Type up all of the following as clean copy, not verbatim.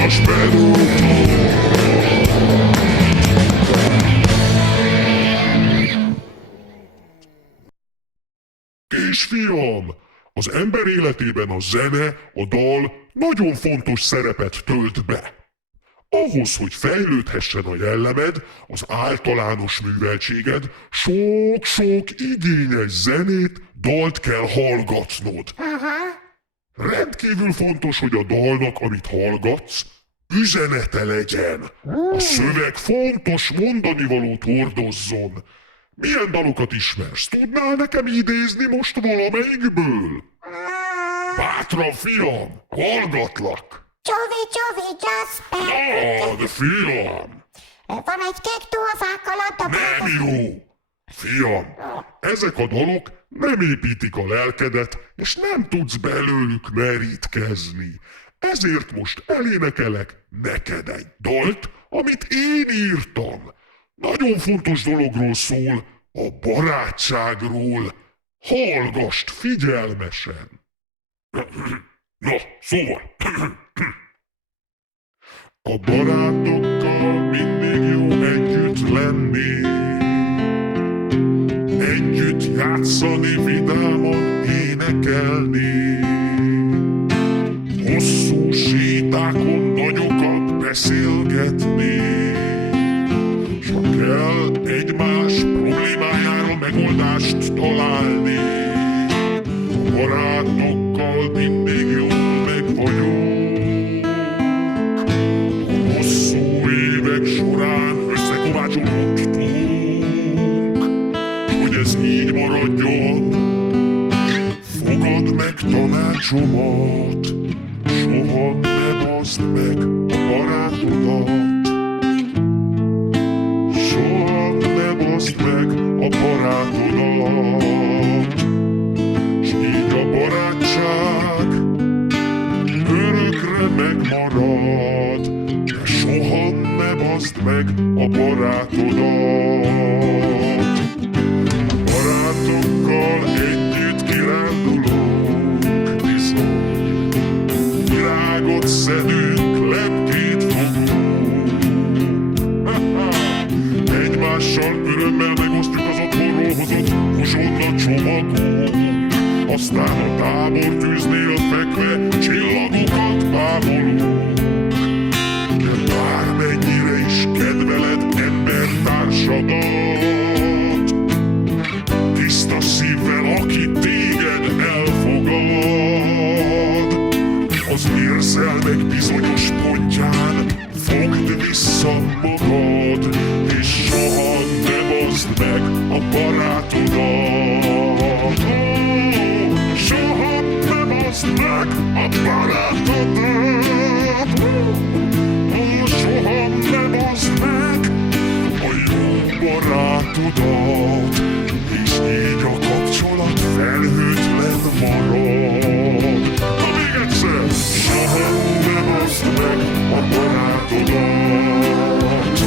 Villas Kisfiam, az ember életében a zene, a dal nagyon fontos szerepet tölt be. Ahhoz, hogy fejlődhessen a jellemed, az általános műveltséged, sok-sok igényes zenét, dalt kell hallgatnod. Rendkívül fontos, hogy a dalnak, amit hallgatsz, üzenete legyen. A szöveg fontos mondanivalót hordozzon. Milyen dalokat ismersz? Tudnál nekem idézni most valamelyikből? Bátran, fiam, hallgatlak! Csovi, Jasper! De fiam! Van egy kék tó a fák alatt a Nem jó! Fiam, ezek a dalok nem építik a lelkedet, és nem tudsz belőlük merítkezni. Ezért most elénekelek neked egy dalt, amit én írtam. Nagyon fontos dologról szól, a barátságról. Hallgasd figyelmesen! Na, szóval... A barátokkal mindig jó együtt lenni, együtt játszani, vidáman énekelni, hosszú sétákon nagyokat beszélgetni, s ha kell egymás problémájára megoldást találni. A barátokkal mindig jól meg vagyunk, a hosszú évek során összekovácsolódtunk, hogy ez így maradjon. Fogad meg tanácsomat, soha ne baszd meg a barátodat. Soha ne baszd meg a barátodat. S így a barátság örökre megmarad, de soha ne baszd meg a barátodat. Barátokkal együtt kirándulunk, bizony, virágot szedünk, lepkét fogunk. Egymással örömmel megosztjuk az otthonról hozott uzsonna csomagunk. Aztán a tábortűznél fekve csillagokat bámulunk. De bármennyire is kedveled embertársadat, tiszta szívvel, aki téged elfogad, az érzelmek bizonyos pontján fogd vissza magad, és soha ne baszd meg a barátodat. Soha ne baszd meg a barátodat. Soha ne baszd meg a jó barátodat, és így a kapcsolat felhőtlen marad. Na még egyszer! Soha ne baszd meg a barátodat.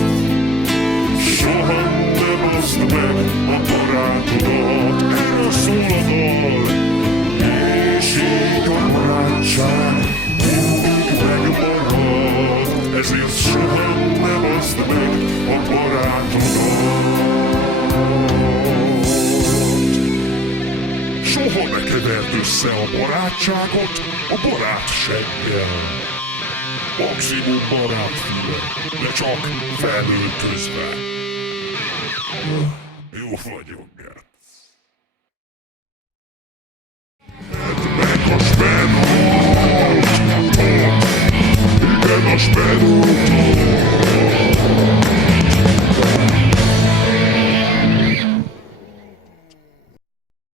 Soha ne baszd meg a barátodat. Erről szól a dal. És így a barátság mindig megmarad. Ezért soha ne baszd meg a barátodat. Soha ne keverd össze a barátságot a barátseggel. Maximum barátfile, de csak felöltözve. Jó vagyok.